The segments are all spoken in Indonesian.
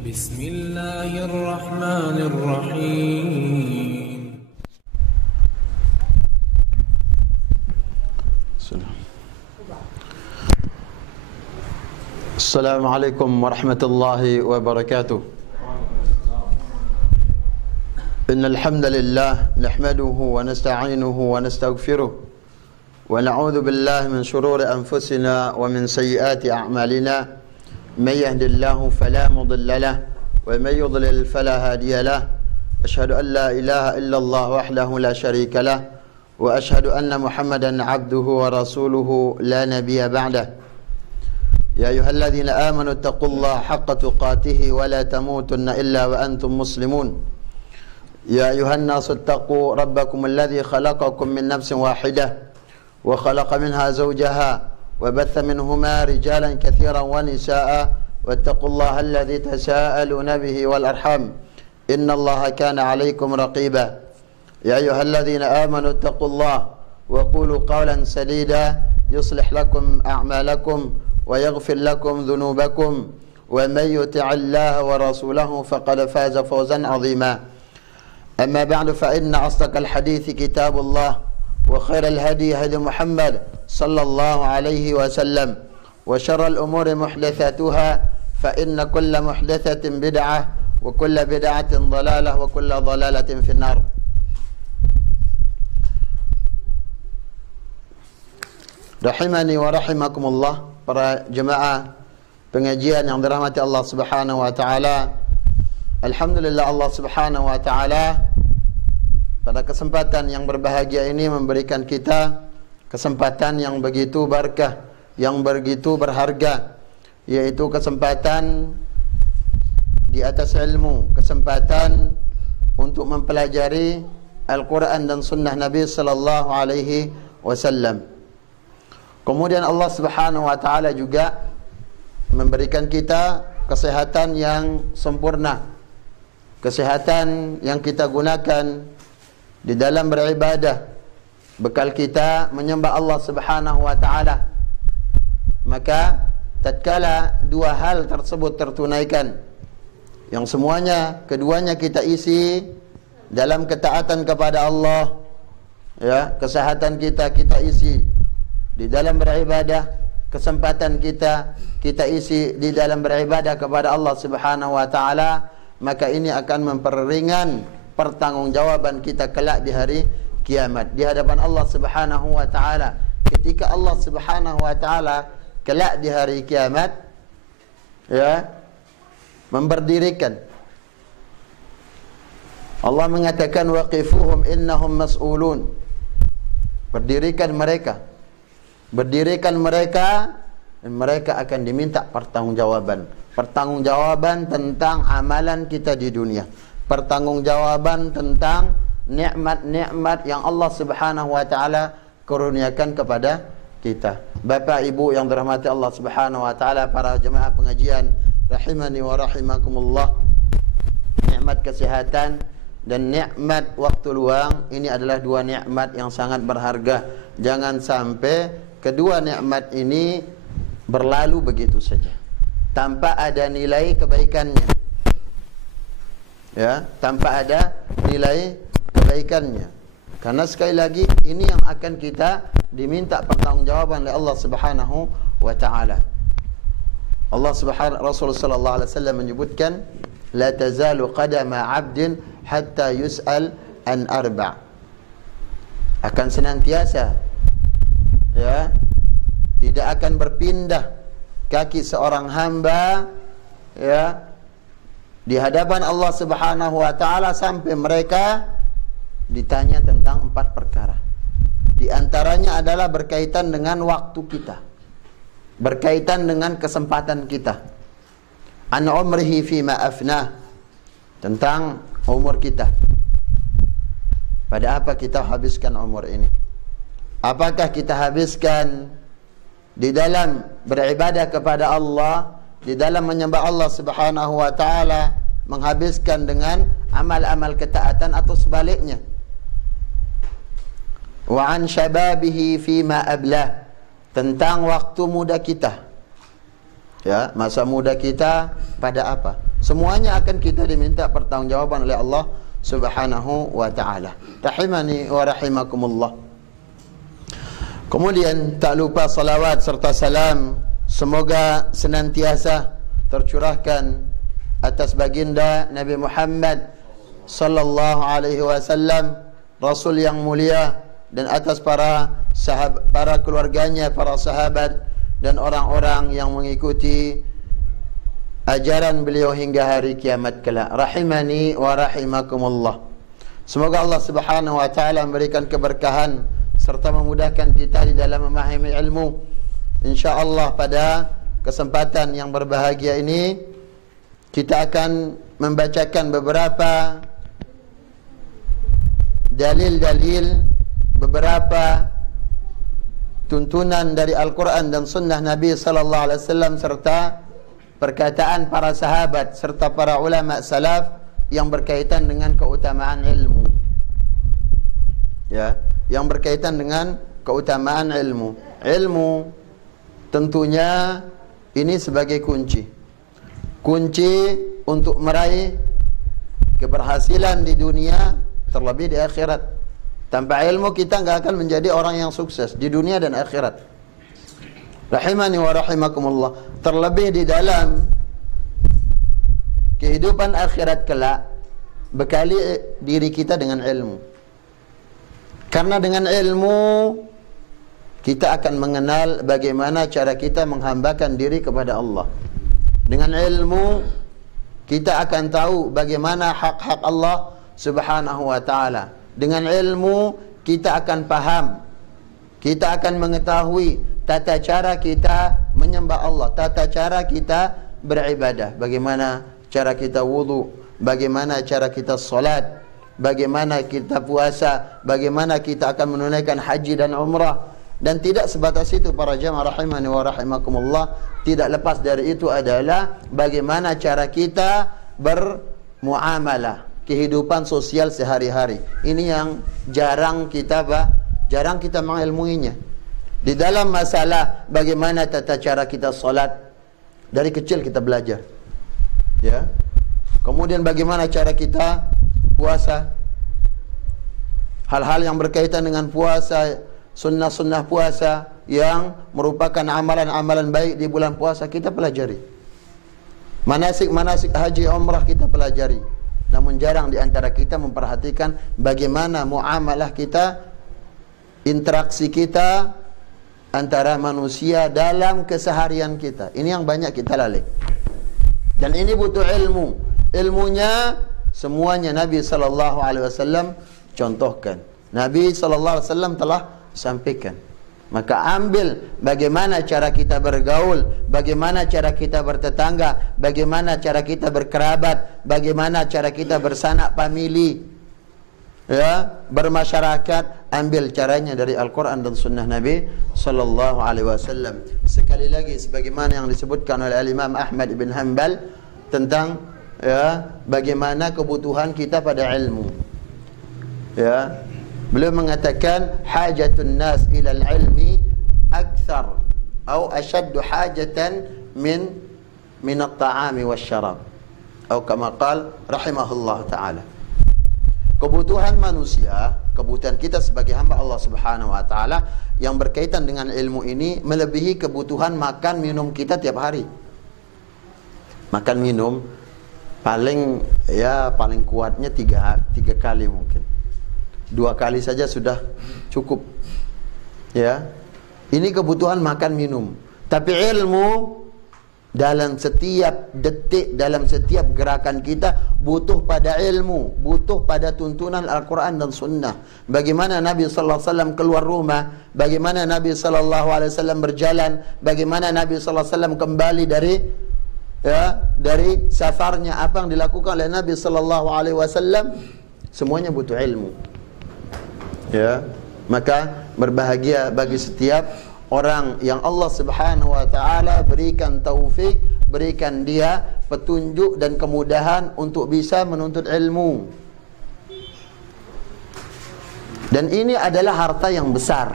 بسم الله الرحمن الرحيم. السلام عليكم ورحمة الله وبركاته. إن الحمد لله نحمده ونستعينه ونستغفره ونعوذ بالله من شرور أنفسنا ومن سيئات أعمالنا. من يهد الله فلا مضل له ومن يضلل فلا هادي له. أشهد أن لا إله إلا الله وحده لا شريك له وأشهد أن محمدا عبده ورسوله لا نبي بعده. يا أيها الذين آمنوا اتقوا الله حق تقاته ولا تموتن إلا وأنتم مسلمون. يا أيها الناس اتقوا ربكم الذي خلقكم من نفس واحدة وخلق منها زوجها وبث منهما رجالا كثيرا ونساء واتقوا الله الذي تساءلون به والأرحام إن الله كان عليكم رقيبا. يا أيها الذين آمنوا اتقوا الله وقولوا قولا سديدا يصلح لكم أعمالكم ويغفر لكم ذنوبكم ومن يطع الله ورسوله فقد فاز فوزا عظيما. أما بعد فإن أصدق الحديث كتاب الله وخير الهدي هدي محمد صلى الله عليه وسلم وشر الأمور محدثاتها فإن كل محدثة بدعة وكل بدعة ضلالة وكل ضلالة في النار. Rahimani wa rahimakumullah, para jemaah pengajian yang dirahmati Allah Subhanahu wa taala. Alhamdulillah, Allah Subhanahu wa taala pada kesempatan yang berbahagia ini memberikan kita kesempatan yang begitu berkah, yang begitu berharga, yaitu kesempatan di atas ilmu, kesempatan untuk mempelajari Al-Quran dan Sunnah Nabi sallallahu alaihi wasallam. Kemudian Allah Subhanahu wa taala juga memberikan kita kesehatan yang sempurna, kesehatan yang kita gunakan di dalam beribadah, bekal kita menyembah Allah Subhanahu wa taala. Maka tatkala dua hal tersebut tertunaikan, yang semuanya keduanya kita isi dalam ketaatan kepada Allah, ya, kesehatan kita isi di dalam beribadah, kesempatan kita isi di dalam beribadah kepada Allah Subhanahu wa taala, maka ini akan memperingan pertanggungjawaban kita kelak di hari kiamat di hadapan Allah Subhanahu wa taala. Ketika Allah Subhanahu wa taala kelak di hari kiamat, ya, memberdirikan, Allah mengatakan waqifuhum innahum mas'ulun. Berdirikan mereka dan mereka akan diminta pertanggungjawaban tentang amalan kita di dunia, pertanggungjawaban tentang nikmat-nikmat yang Allah Subhanahu wa taala kurniakan kepada kita. Bapak Ibu yang dirahmati Allah Subhanahu wa taala, para jemaah pengajian rahimani wa rahimakumullah, nikmat kesehatan dan nikmat waktu luang ini adalah dua nikmat yang sangat berharga. Jangan sampai kedua nikmat ini berlalu begitu saja tanpa ada nilai kebaikannya. Ya, tanpa ada nilai kebaikannya. Karena sekali lagi ini yang akan kita diminta pertanggungjawaban oleh Allah Subhanahu wa taala. Rasul sallallahu alaihi wasallam menyebutkan la tazalu qadama 'abdin hatta yus'al an arba'. Akan senantiasa, ya, tidak akan berpindah kaki seorang hamba, ya, di hadapan Allah Subhanahu wa taala sampai mereka ditanya tentang 4 perkara. Di antaranya adalah berkaitan dengan waktu kita, berkaitan dengan kesempatan kita. An umrihi fima afnah, tentang umur kita. Pada apa kita habiskan umur ini? Apakah kita habiskan di dalam beribadah kepada Allah, di dalam menyembah Allah Subhanahu wa taala, menghabiskan dengan amal-amal ketaatan, atau sebaliknya? Wa an syababihi fima ablah, tentang waktu muda kita. Ya, masa muda kita pada apa? Semuanya akan kita diminta pertanggungjawaban oleh Allah Subhanahu wa ta'ala. Rahimani wa rahimakumullah. Kemudian tak lupa salawat serta salam semoga senantiasa tercurahkan atas baginda Nabi Muhammad sallallahu alaihi wasallam, Rasul yang mulia, dan atas para keluarganya, para sahabat dan orang-orang yang mengikuti ajaran beliau hingga hari kiamat kelak. Rahimani wa rahimakumullah. Semoga Allah Subhanahu wa taala memberikan keberkahan serta memudahkan kita di dalam memahami ilmu. Insya-Allah pada kesempatan yang berbahagia ini kita akan membacakan beberapa dalil-dalil, beberapa tuntunan dari Al-Quran dan Sunnah Nabi sallallahu alaihi wasallam serta perkataan para sahabat serta para ulama salaf yang berkaitan dengan keutamaan ilmu. Ya, yang berkaitan dengan keutamaan ilmu. Ilmu tentunya ini sebagai kunci. Kunci untuk meraih keberhasilan di dunia, terlebih di akhirat. Tanpa ilmu kita enggak akan menjadi orang yang sukses di dunia dan akhirat. Rahimani wa rahimakumullah. Terlebih di dalam kehidupan akhirat kelak, bekali diri kita dengan ilmu. Karena dengan ilmu kita akan mengenal bagaimana cara kita menghambakan diri kepada Allah. Dengan ilmu kita akan tahu bagaimana hak-hak Allah Subhanahu wa ta'ala. Dengan ilmu kita akan paham, kita akan mengetahui tata cara kita menyembah Allah, tata cara kita beribadah, bagaimana cara kita wudu, bagaimana cara kita salat, bagaimana kita puasa, bagaimana kita akan menunaikan haji dan umrah. Dan tidak sebatas itu para jamaah rahimani wa rahimakumullah, tidak lepas dari itu adalah bagaimana cara kita bermuamalah, kehidupan sosial sehari-hari. Ini yang jarang kita mengilmuinya. Di dalam masalah bagaimana tata cara kita salat, dari kecil kita belajar. Ya. Kemudian bagaimana cara kita puasa. Hal-hal yang berkaitan dengan puasa, sunnah-sunnah puasa yang merupakan amalan-amalan baik di bulan puasa kita pelajari. Manasik-manasik haji umrah kita pelajari. Namun jarang di antara kita memperhatikan bagaimana muamalah kita, interaksi kita antara manusia dalam keseharian kita. Ini yang banyak kita lalai. Dan ini butuh ilmu. Ilmunya semuanya Nabi sallallahu alaihi wasallam contohkan. Nabi sallallahu alaihi wasallam telah sampaikan. Maka ambil bagaimana cara kita bergaul, bagaimana cara kita bertetangga, bagaimana cara kita berkerabat, bagaimana cara kita bersanak famili, ya, bermasyarakat. Ambil caranya dari Al-Quran dan Sunnah Nabi sallallahu alaihi wasallam. Sekali lagi sebagaimana yang disebutkan oleh Imam Ahmad ibn Hanbal tentang, ya, bagaimana kebutuhan kita pada ilmu. Ya, beliau mengatakan hajatun nas ila al-ilmi akthar atau ashaddu hajatan min at-ta'ami wasyarab, atau kama qala rahimahullah taala. Kebutuhan manusia, kebutuhan kita sebagai hamba Allah Subhanahu wa taala yang berkaitan dengan ilmu ini melebihi kebutuhan makan minum kita tiap hari. Makan minum paling kuatnya tiga kali mungkin. 2 kali saja sudah cukup. Ya. Ini kebutuhan makan minum. Tapi ilmu dalam setiap detik, dalam setiap gerakan kita butuh pada ilmu, butuh pada tuntunan Al-Quran dan Sunnah. Bagaimana Nabi sallallahu alaihi wasallam keluar rumah, bagaimana Nabi sallallahu alaihi wasallam berjalan, bagaimana Nabi sallallahu alaihi wasallam kembali dari safarnya, apa yang dilakukan oleh Nabi sallallahu alaihi wasallam, semuanya butuh ilmu. Ya, maka berbahagia bagi setiap orang yang Allah Subhanahu wa taala berikan taufik, berikan dia petunjuk dan kemudahan untuk bisa menuntut ilmu. Dan ini adalah harta yang besar.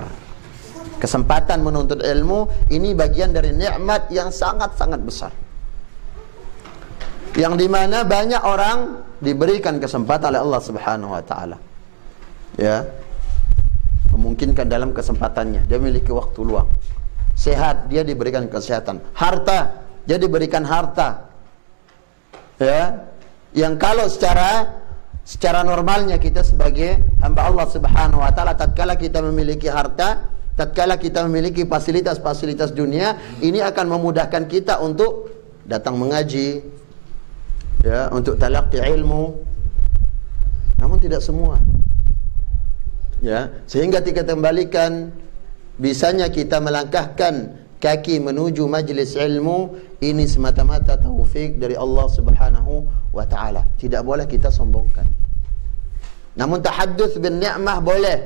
Kesempatan menuntut ilmu ini bagian dari nikmat yang sangat-sangat besar. yang dimana banyak orang diberikan kesempatan oleh Allah Subhanahu wa taala. Ya. Memungkinkan dalam kesempatannya, dia memiliki waktu luang. Sehat, dia diberikan kesehatan. Harta, dia diberikan harta. Ya. Yang kalau secara normalnya kita sebagai hamba Allah Subhanahu wa taala, tatkala kita memiliki harta, tatkala kita memiliki fasilitas-fasilitas dunia, ini akan memudahkan kita untuk datang mengaji, ya, untuk talaqi ilmu. Namun tidak semua. Ya, sehingga kita kembalikan bisanya kita melangkahkan kaki menuju majlis ilmu, ini semata-mata taufik dari Allah Subhanahu wa taala. Tidak boleh kita sombongkan. Namun tahadduts bin ni'mah boleh.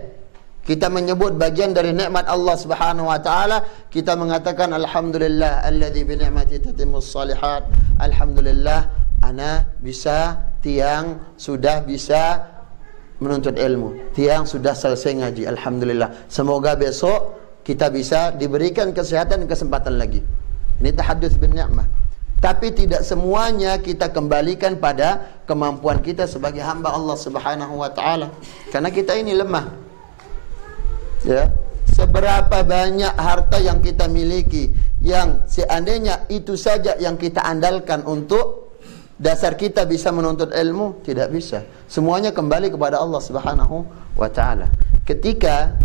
Kita menyebut bagian dari nikmat Allah Subhanahu wa taala, kita mengatakan alhamdulillah alladzi bi ni'mati tatimmus shalihat. Alhamdulillah ana bisa, tiang sudah bisa menuntut ilmu, tiang sudah selesai ngaji, alhamdulillah. Semoga besok kita bisa diberikan kesehatan dan kesempatan lagi. Ini tahadduts bin ni'mah. Tapi tidak semuanya kita kembalikan pada kemampuan kita sebagai hamba Allah Subhanahu wa taala. Karena kita ini lemah. Ya, seberapa banyak harta yang kita miliki yang seandainya itu saja yang kita andalkan untuk dasar kita bisa menuntut ilmu, tidak bisa. Semuanya kembali kepada Allah Subhanahu wa taala. Ketika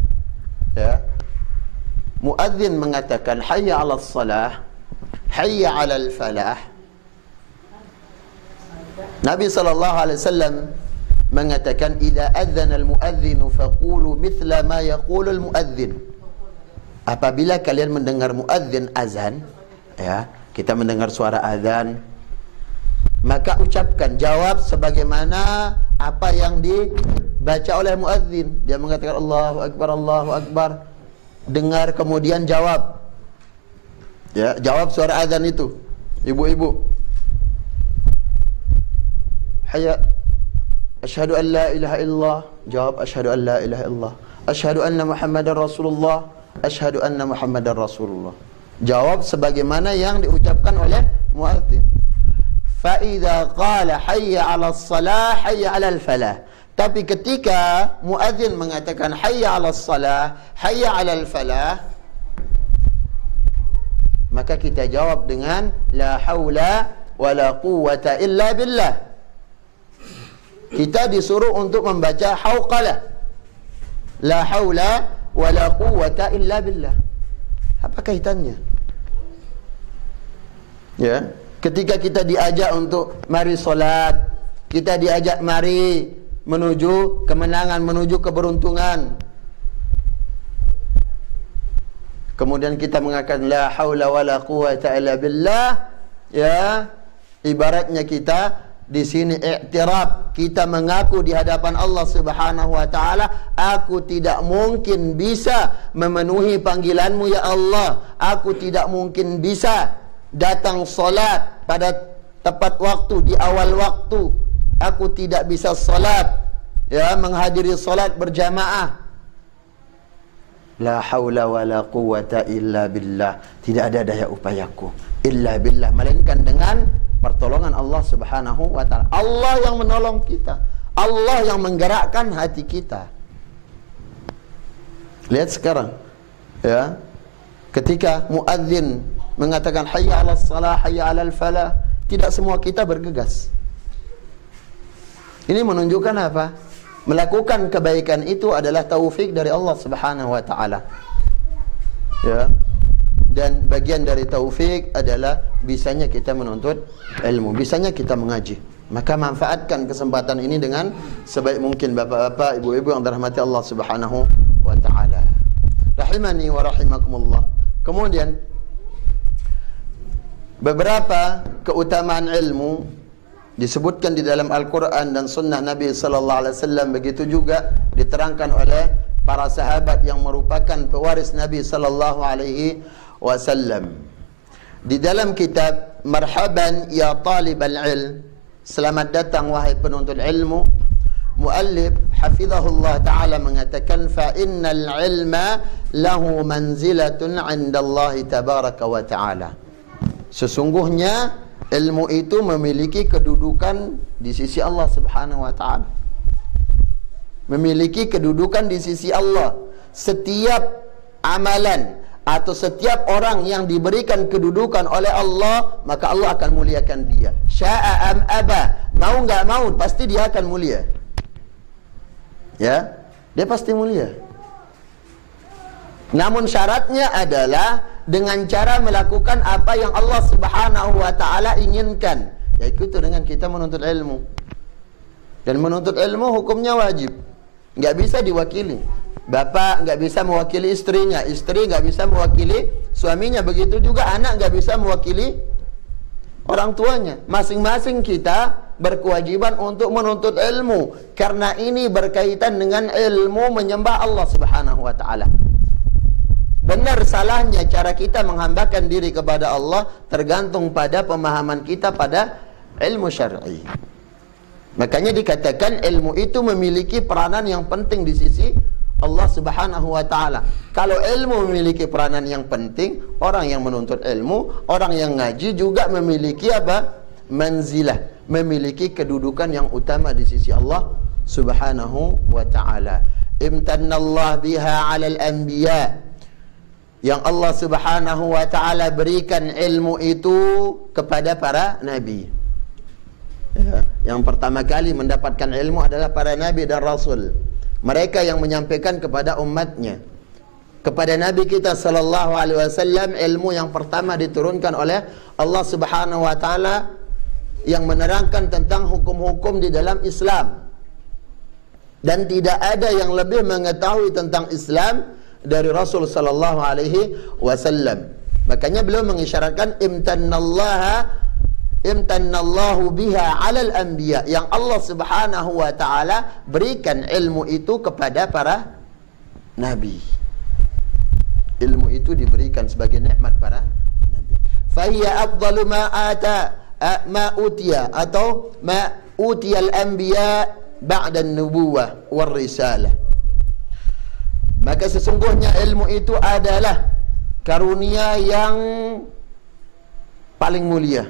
ya, muadzin mengatakan hayya 'alas salah, hayya 'alal falah, Nabi sallallahu alaihi wasallam mengatakan idza adzana al-muadzin faqulu mithla ma yaqulu al-muadzin. Apabila kalian mendengar muadzin azan, ya, kita mendengar suara azan, maka ucapkan, jawab sebagaimana apa yang dibaca oleh muadzin. Dia mengatakan Allahu akbar, Allahu akbar. Dengar kemudian jawab. Ya, jawab suara azan itu. Ibu-ibu. Hayya asyhadu an la ilaha illallah. Jawab asyhadu an la ilaha illallah. Asyhadu anna Muhammadar Rasulullah. Asyhadu anna Muhammadar Rasulullah. Jawab sebagaimana yang diucapkan oleh muadzin. فَإِذَا قَالَ حَيَّ عَلَى الصَّلَاةِ حَيَّ عَلَى الْفَلَاحِ. Tapi ketika muadzin mengatakan hayya 'alas salah, hayya 'alal falah, maka kita jawab dengan la haula wala quwwata illa billah. Kita disuruh untuk membaca hauqalah. La haula wala quwwata illa billah. Apa kaitannya? Ya. Ketika kita diajak untuk mari solat, kita diajak mari menuju kemenangan, menuju keberuntungan. Kemudian kita mengatakan la haula wala quwwata illa billah, ya, ibaratnya kita di sini i'tiraf, kita mengaku di hadapan Allah Subhanahu wa taala, aku tidak mungkin bisa memenuhi panggilanmu ya Allah. Aku tidak mungkin bisa datang solat pada tepat waktu, di awal waktu. Aku tidak bisa solat, ya, menghadiri solat berjamaah. La haula wala quwwata illa billah. Tidak ada daya upayaku illa billah, melainkan dengan pertolongan Allah Subhanahu wa taala. Allah yang menolong kita, Allah yang menggerakkan hati kita. Lihat sekarang, ya, ketika muadzin mengatakan hayya 'alas salah, hayya 'alal falah, tidak semua kita bergegas. Ini menunjukkan apa? Melakukan kebaikan itu adalah taufik dari Allah Subhanahu wa taala. Ya. Dan bagian dari taufik adalah bisanya kita menuntut ilmu, bisanya kita mengaji. Maka manfaatkan kesempatan ini dengan sebaik mungkin, bapak-bapak, ibu-ibu yang dirahmati Allah Subhanahu wa taala. Rahimani wa rahimakumullah. Kemudian beberapa keutamaan ilmu disebutkan di dalam Al-Quran dan Sunnah Nabi Sallallahu Alaihi Wasallam. Begitu juga diterangkan oleh para sahabat yang merupakan pewaris Nabi Sallallahu Alaihi Wasallam. Di dalam kitab Marhaban ya Talibal Ilm, selamat datang wahai penuntut ilmu, muallif hafizahullah ta'ala mengatakan fa innal ilma lahu manzilatun 'inda Allah tabaraka wa ta'ala. Sesungguhnya ilmu itu memiliki kedudukan di sisi Allah Subhanahu wa taala. Memiliki kedudukan di sisi Allah. Setiap amalan atau setiap orang yang diberikan kedudukan oleh Allah, maka Allah akan muliakan dia. Sya'a am aba, mau enggak mau pasti dia akan mulia. Ya, dia pasti mulia. Namun syaratnya adalah dengan cara melakukan apa yang Allah Subhanahu wa taala inginkan, yaitu dengan kita menuntut ilmu. Dan menuntut ilmu hukumnya wajib. Enggak bisa diwakili. Bapak enggak bisa mewakili istrinya, istri enggak bisa mewakili suaminya, begitu juga anak enggak bisa mewakili orang tuanya. Masing-masing kita berkewajiban untuk menuntut ilmu, karena ini berkaitan dengan ilmu menyembah Allah Subhanahu wa taala. Benar salahnya cara kita menghambakan diri kepada Allah tergantung pada pemahaman kita pada ilmu syar'i. Makanya dikatakan ilmu itu memiliki peranan yang penting di sisi Allah Subhanahu wa taala. Kalau ilmu memiliki peranan yang penting, orang yang menuntut ilmu, orang yang ngaji juga memiliki apa? Manzilah, memiliki kedudukan yang utama di sisi Allah Subhanahu wa taala. Imtannallahu biha 'alal anbiya. Yang Allah Subhanahu wa taala berikan ilmu itu kepada para nabi. Ya, yang pertama kali mendapatkan ilmu adalah para nabi dan rasul. Mereka yang menyampaikan kepada umatnya. Kepada Nabi kita sallallahu alaihi wasallam, ilmu yang pertama diturunkan oleh Allah Subhanahu wa taala yang menerangkan tentang hukum-hukum di dalam Islam. Dan tidak ada yang lebih mengetahui tentang Islam dari Rasul sallallahu alaihi wasallam. Makanya beliau mengisyaratkan imtannallahu biha 'alal anbiya, yang Allah Subhanahu wa taala berikan ilmu itu kepada para nabi. Ilmu itu diberikan sebagai nikmat para nabi. Fahiya afdalu ma utiya atau ma utiyal anbiya ba'da an-nubuwah war risalah. Maka sesungguhnya ilmu itu adalah karunia yang paling mulia.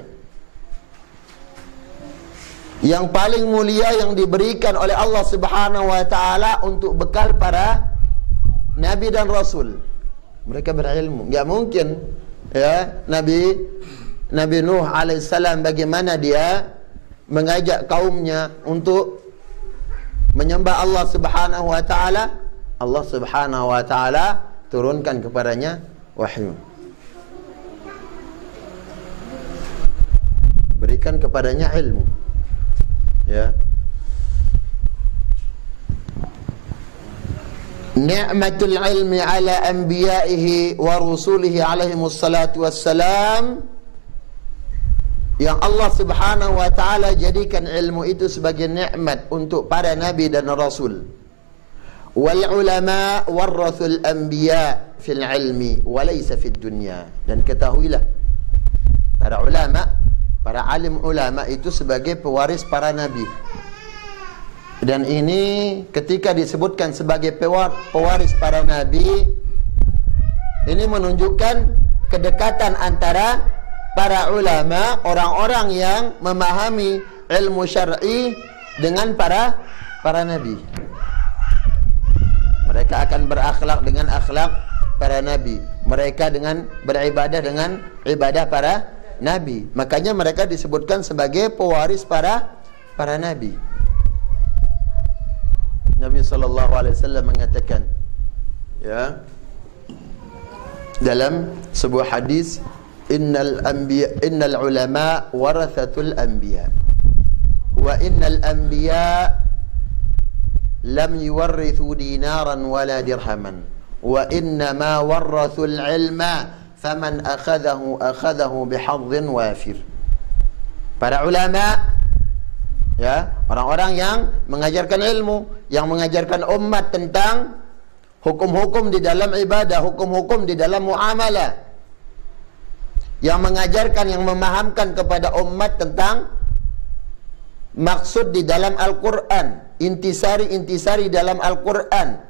Yang paling mulia yang diberikan oleh Allah Subhanahu wa taala untuk bekal para nabi dan rasul. Mereka berilmu. Enggak mungkin ya Nabi Nuh alaihissalam, bagaimana dia mengajak kaumnya untuk menyembah Allah Subhanahu wa taala. Allah Subhanahu wa taala turunkan kepadanya wahyu. Berikan kepadanya ilmu. Ya. Ni'matul ilmi ala anbiya'ihi wa rusulihi alaihimus salatu wassalam, yang Allah Subhanahu wa taala jadikan ilmu itu sebagai nikmat untuk para nabi dan rasul. Wal ulama warathul anbiya fil ilmi wa laysa fid dunya. Dan ketahuilah, para ulama, para alim ulama itu sebagai pewaris para nabi. Dan ini ketika disebutkan sebagai pewaris para nabi, ini menunjukkan kedekatan antara para ulama, orang-orang yang memahami ilmu syar'i, dengan para nabi. Mereka akan berakhlak dengan akhlak para nabi. Mereka dengan beribadah dengan ibadah para nabi. Makanya mereka disebutkan sebagai pewaris para nabi. Nabi sallallahu alaihi wasallam mengatakan, ya, dalam sebuah hadis, innal ulama warathatul anbiya wa innal anbiya lam yuwarrithu dinaran wala dirhaman wa innama warrathul ilma faman akhadahu bihadhin wafir. Para ulama, ya, orang-orang yang mengajarkan ilmu, yang mengajarkan umat tentang hukum-hukum di dalam ibadah, hukum-hukum di dalam muamalah, yang mengajarkan, yang memahamkan kepada umat tentang maksud di dalam Al-Quran, intisari dalam Al-Quran,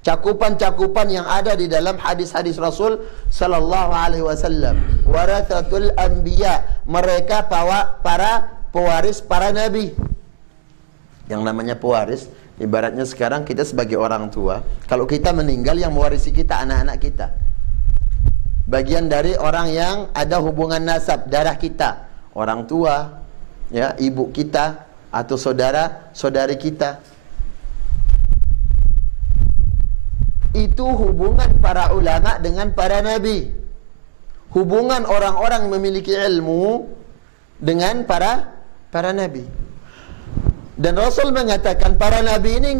cakupan-cakupan yang ada di dalam hadis-hadis Rasul sallallahu alaihi wasallam. Warathatul anbiya, mereka para pewaris para nabi. Yang namanya pewaris, ibaratnya sekarang kita sebagai orang tua, kalau kita meninggal yang mewarisi kita anak-anak kita. Bagian dari orang yang ada hubungan nasab darah kita, orang tua, ya, ibu kita atau saudara-saudari kita. Itu hubungan para ulama dengan para nabi. Hubungan orang-orang memiliki ilmu dengan para nabi. Dan Rasul mengatakan para nabi ini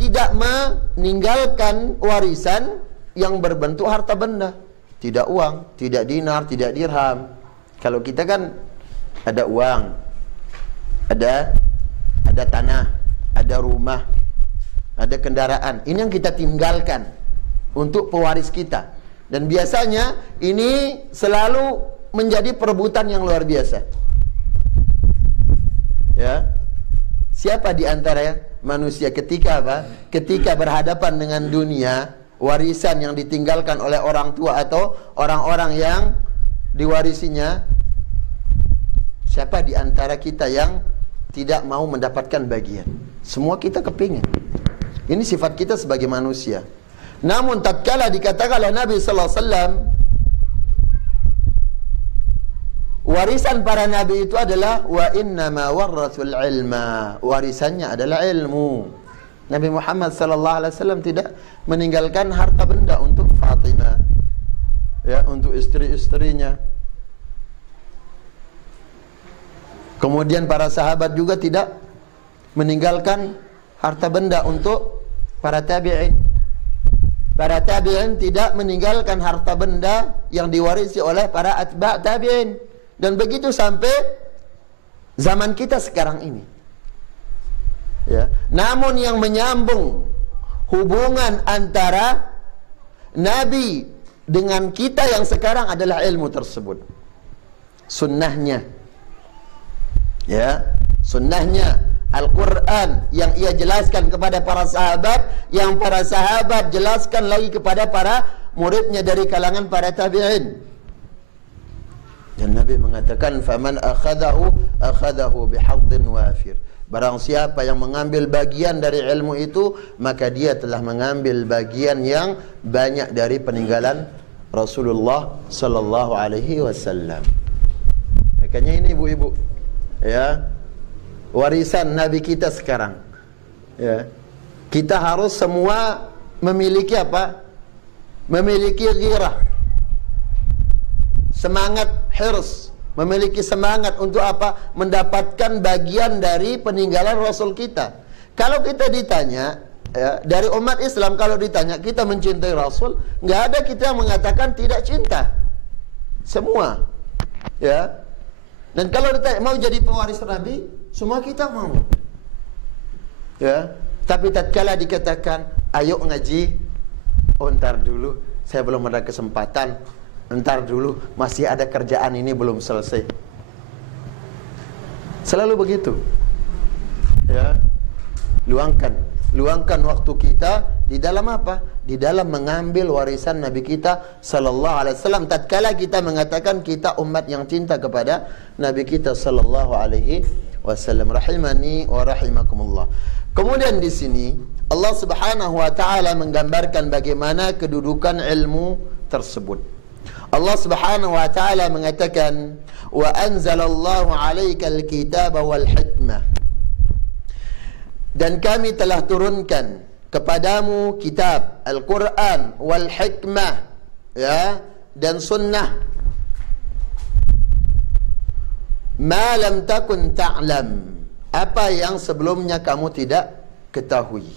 tidak meninggalkan warisan yang berbentuk harta benda. Tidak uang, tidak dinar, tidak dirham. Kalau kita kan ada uang, ada tanah, ada rumah, ada kendaraan. Ini yang kita tinggalkan untuk pewaris kita. Dan biasanya ini selalu menjadi perebutan yang luar biasa. Ya. Siapa di antara manusia ketika Ketika berhadapan dengan dunia, warisan yang ditinggalkan oleh orang tua atau orang-orang yang diwarisinya, siapa di antara kita yang tidak mau mendapatkan bagian? Semua kita kepingin. Ini sifat kita sebagai manusia. Namun tatkala dikatakan oleh Nabi sallallahu alaihi wasallam, warisan para nabi itu adalah wa innama warrathul ilma. Warisannya adalah ilmu. Nabi Muhammad sallallahu alaihi wasallam tidak meninggalkan harta benda untuk Fatimah, ya, untuk istri-istrinya. Kemudian para sahabat juga tidak meninggalkan harta benda untuk para tabi'in. Para tabi'in tidak meninggalkan harta benda yang diwarisi oleh para atba' tabi'in. Dan begitu sampai zaman kita sekarang ini. Ya. Namun yang menyambung hubungan antara Nabi dengan kita yang sekarang adalah ilmu tersebut. Sunnahnya. Ya, sunnahnya Al-Quran yang ia jelaskan kepada para sahabat, yang para sahabat jelaskan lagi kepada para muridnya dari kalangan para tabi'in. Dan Nabi mengatakan faman akhadahu bihadhin wafir. Barang siapa yang mengambil bagian dari ilmu itu, maka dia telah mengambil bagian yang banyak dari peninggalan Rasulullah sallallahu alaihi wasallam. Makanya ini ibu-ibu, ya, warisan Nabi kita sekarang, ya, kita harus semua memiliki apa? Memiliki ghirah, semangat hirs, memiliki semangat untuk apa? Mendapatkan bagian dari peninggalan Rasul kita. Kalau kita ditanya, ya, dari umat Islam, kalau ditanya kita mencintai Rasul, nggak ada kita yang mengatakan tidak cinta. Semua, ya. Dan kalau ditanya mau jadi pewaris Nabi, semua kita mau, ya. Tapi tatkala dikatakan ayo ngaji, oh ntar dulu, saya belum ada kesempatan, ntar dulu, masih ada kerjaan ini belum selesai. Selalu begitu, ya. Luangkan waktu kita di dalam apa? Di dalam mengambil warisan Nabi kita sallallahu alaihi wasallam. Tatkala kita mengatakan kita umat yang cinta kepada Nabi kita sallallahu alaihi wasallam, rahimani wa rahimakumullah. Kemudian di sini Allah Subhanahu wa taala menggambarkan bagaimana kedudukan ilmu tersebut. Allah Subhanahu wa taala mengatakan wa anzalallahu 'alaikal kitaba wal hikmah. Dan kami telah turunkan kepadamu kitab Al-Quran wal hikmah, ya, dan sunnah. Ma lam takun ta'lam, apa yang sebelumnya kamu tidak ketahui.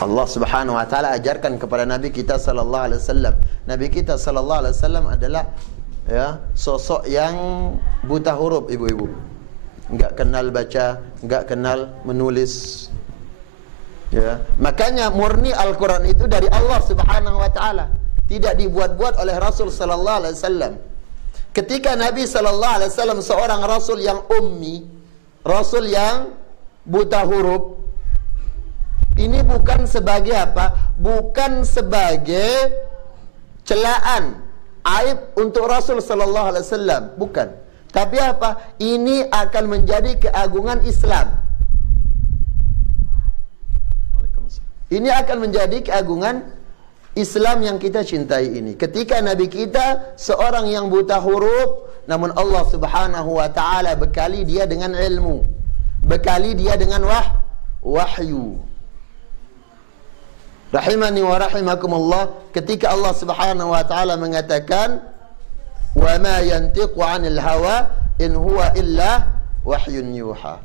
Allah Subhanahu wa taala ajarkan kepada Nabi kita sallallahu alaihi wasallam. Nabi kita sallallahu alaihi wasallam adalah, ya, sosok yang buta huruf, ibu-ibu. Enggak kenal baca, enggak kenal menulis. Ya, makanya murni Al-Quran itu dari Allah Subhanahu wa taala, tidak dibuat-buat oleh Rasul sallallahu alaihi wasallam. Ketika Nabi sallallahu alaihi wasallam seorang rasul yang ummi, rasul yang buta huruf, Ini bukan sebagai apa? Bukan sebagai celaan, aib untuk Rasul sallallahu alaihi wasallam, bukan. Tapi apa? Ini akan menjadi keagungan Islam. Ini akan menjadi keagungan Islam yang kita cintai ini. Ketika Nabi kita seorang yang buta huruf, namun Allah Subhanahu wa taala bekali dia dengan ilmu, bekali dia dengan wahyu. Rahimani wa rahimakumullah, ketika Allah Subhanahu wa taala mengatakan, "Wa ma yantiqu 'anil hawa in huwa illa wahyun yuha."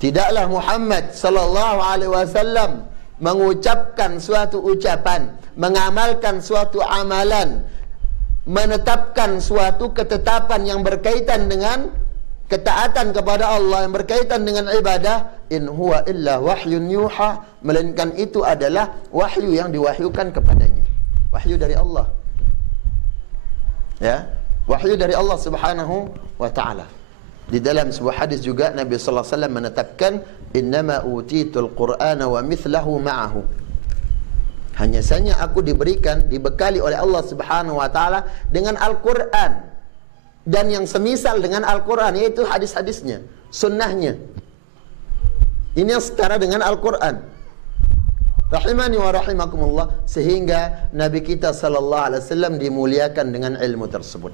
Tidaklah Muhammad sallallahu alaihi wasallam mengucapkan suatu ucapan, mengamalkan suatu amalan, menetapkan suatu ketetapan yang berkaitan dengan ketaatan kepada Allah, yang berkaitan dengan ibadah, in huwa illa wahyun yuha, melainkan itu adalah wahyu yang diwahyukan kepadanya. Wahyu dari Allah. Ya, wahyu dari Allah Subhanahu wa taala. Di dalam sebuah hadis juga Nabi sallallahu alaihi wasallam menetapkan, innama utitul qur'ana wa mithlahu ma'ahu. Hanya saja aku dibekali oleh Allah Subhanahu wa taala dengan Al-Qur'an dan yang semisal dengan Al-Qur'an, yaitu hadis-hadisnya, sunnahnya. Ini yang setara dengan Al-Qur'an. Rahimani wa rahimakumullah, sehingga Nabi kita sallallahu alaihi wasallam dimuliakan dengan ilmu tersebut.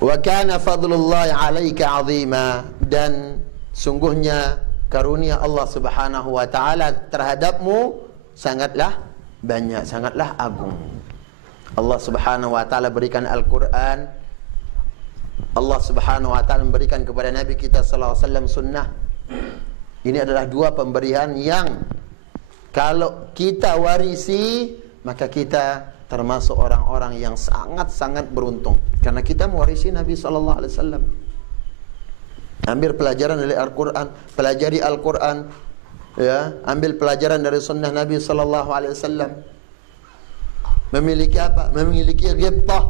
Wa kana fadlullahi 'alaika 'azima, dan sungguhnya karunia Allah Subhanahu wa taala terhadapmu sangatlah banyak, sangatlah agung. Allah Subhanahu wa taala berikan Al-Qur'an, Allah Subhanahu wa taala memberikan kepada Nabi kita sallallahu alaihi wasallam sunnah. Ini adalah dua pemberian yang kalau kita warisi, maka kita termasuk orang-orang yang sangat-sangat beruntung, karena kita mewarisi Nabi sallallahu alaihi wasallam. Ambil pelajaran dari Al-Qur'an, pelajari Al-Qur'an, ya, ambil pelajaran dari sunnah Nabi sallallahu alaihi wasallam. Memiliki apa? Memiliki ghibtah,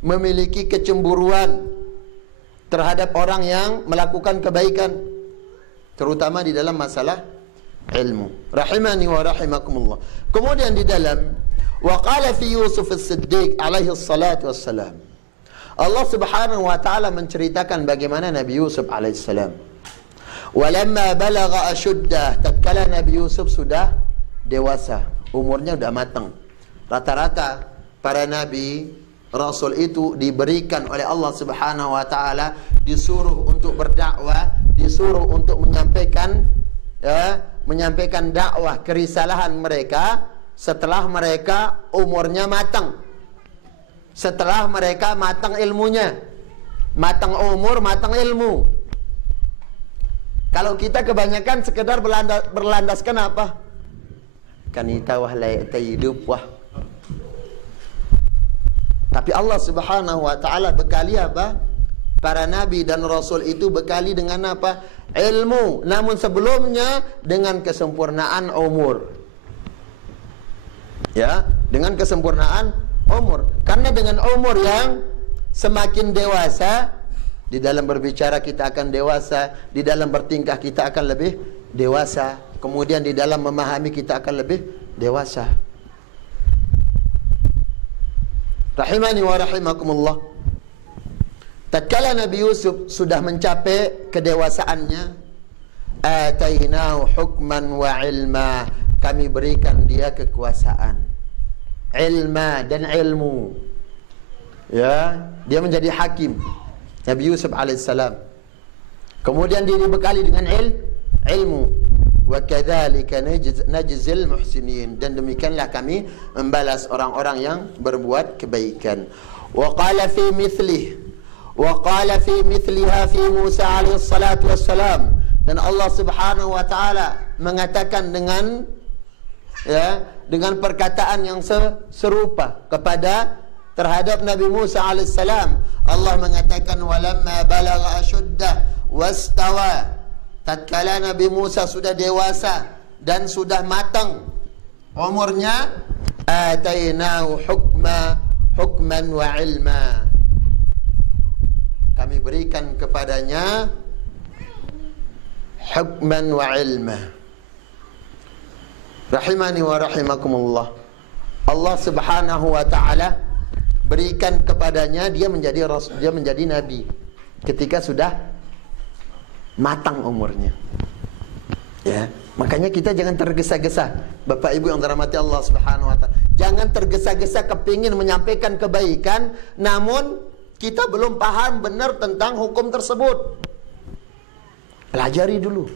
memiliki kecemburuan terhadap orang yang melakukan kebaikan, terutama di dalam masalah ilmu. Rahimani wa rahimakumullah. Kemudian di dalam wa qala fi Yusuf as-Siddiq alaihi salatu wassalam, Allah Subhanahu wa taala menceritakan bagaimana Nabi Yusuf alaihi salam, walamma balagha ashuddah, tatkala Nabi Yusuf sudah dewasa, umurnya sudah matang. Rata-rata para nabi rasul itu diberikan oleh Allah Subhanahu wa taala, disuruh untuk berdakwah, disuruh untuk menyampaikan menyampaikan dakwah kerisalahan mereka setelah mereka umurnya matang, setelah mereka matang ilmunya, matang umur, matang ilmu. Kalau kita kebanyakan sekedar berlandaskan apa? Kanita wah layak hidup wah. Tapi Allah Subhanahu wa taala bekali apa? Para nabi dan rasul itu bekali dengan apa? Ilmu. Namun sebelumnya dengan kesempurnaan umur. Ya, dengan kesempurnaan umur. Karena dengan umur yang semakin dewasa, di dalam berbicara kita akan dewasa, di dalam bertingkah kita akan lebih dewasa, kemudian di dalam memahami kita akan lebih dewasa. Rahimani wa rahimakumullah. Tatkala Nabi Yusuf sudah mencapai kedewasaannya, atainahu hukman wa ilma, kami berikan dia kekuasaan, ilma dan ilmu. Ya, dia menjadi hakim, Nabi Yusuf alaihissalam. Kemudian dia dibekali dengan ilmu. Wa kadzalika najzil muhsinin, dan demikianlah kami membalas orang-orang yang berbuat kebaikan. Wa qala fi mithliha fi Musa alaihi salatu wassalam, dan Allah Subhanahu wa taala mengatakan dengan perkataan yang serupa kepada terhadap Nabi Musa alaihi salam. Allah mengatakan walamma balagha ashuddah wastawa, tatkala Nabi Musa sudah dewasa dan sudah matang umurnya, atainahu hukman wa ilma, kami berikan kepadanya hukman wa ilma. Rahimani wa rahimakumullah. Allah Subhanahu wa taala berikan kepadanya dia menjadi nabi ketika sudah matang umurnya. Ya, makanya kita jangan tergesa-gesa. Bapak Ibu yang dirahmati Allah Subhanahu wa taala, jangan tergesa-gesa kepingin menyampaikan kebaikan namun kita belum paham benar tentang hukum tersebut. Pelajari dulu.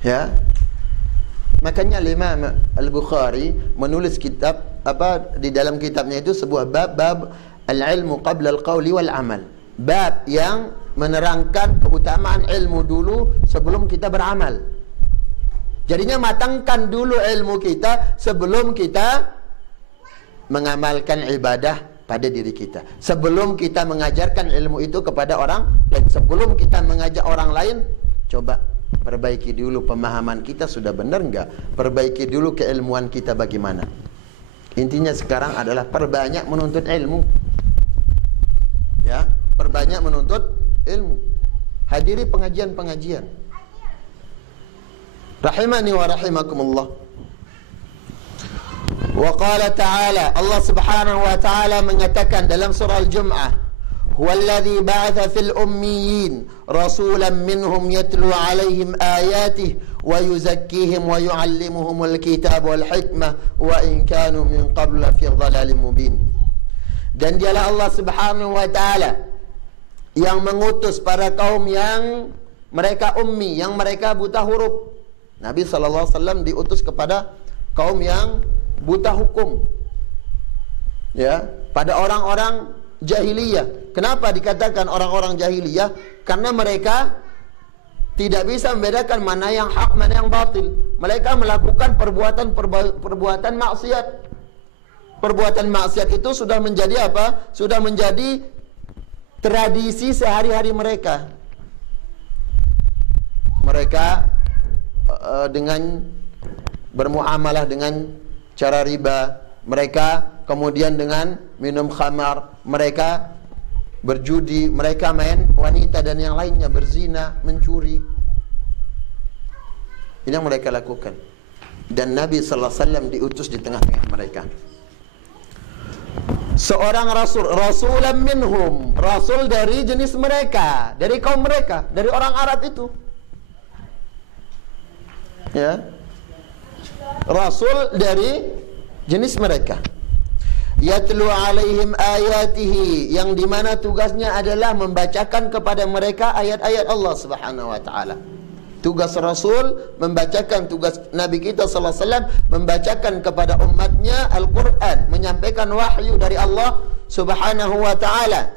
Ya. Makanya Imam Al-Bukhari menulis kitab di dalam kitabnya itu sebuah bab al-ilmu qabla al-qawli wal amal. Bab yang menerangkan keutamaan ilmu dulu sebelum kita beramal. Jadinya matangkan dulu ilmu kita sebelum kita mengamalkan ibadah pada diri kita. Sebelum kita mengajarkan ilmu itu kepada orang lain, sebelum kita mengajak orang lain, coba perbaiki dulu pemahaman kita sudah benar enggak? Perbaiki dulu keilmuan kita bagaimana? Intinya sekarang adalah perbanyak menuntut ilmu. Ya, perbanyak menuntut ilmu. Hadiri pengajian-pengajian. Rahimani wa rahimakumullah. Wa qala ta'ala, Allah Subhanahu wa ta'ala mengatakan dalam surah Al-Jum'ah, huwallazi ba'atha fil ummiyin rasulan minhum yatlu 'alaihim ayatihi wa yuzakkihim wa yu'allimuhumul kitaba wal hikmah wa in kanu min qablu fi dhalalin mubin. Dan dialah Allah Subhanahu wa ta'ala yang mengutus para kaum yang mereka ummi, yang mereka buta huruf. Nabi sallallahu alaihi wasallam diutus kepada kaum yang buta hukum. Ya, pada orang-orang jahiliyah. Kenapa dikatakan orang-orang jahiliyah? Karena mereka tidak bisa membedakan mana yang hak, mana yang batil. Mereka melakukan perbuatan maksiat. Perbuatan maksiat itu sudah menjadi apa? Sudah menjadi tradisi sehari-hari mereka. Mereka dengan bermuamalah dengan cara riba, mereka kemudian dengan minum khamar, mereka berjudi, mereka main wanita dan yang lainnya, berzina, mencuri. Ini yang mereka lakukan. Dan Nabi sallallahu alaihi wasallam diutus di tengah-tengah mereka. Seorang rasul, rasulan minhum, rasul dari jenis mereka, dari kaum mereka, dari orang Arab itu. Ya. Rasul dari jenis mereka. Yatlu alaihim ayatihi, yang dimana tugasnya adalah membacakan kepada mereka ayat-ayat Allah Subhanahu wa taala. Tugas Rasul membacakan, tugas Nabi kita sallallahu alaihi wasallam membacakan kepada umatnya Al-Qur'an, menyampaikan wahyu dari Allah Subhanahu wa taala.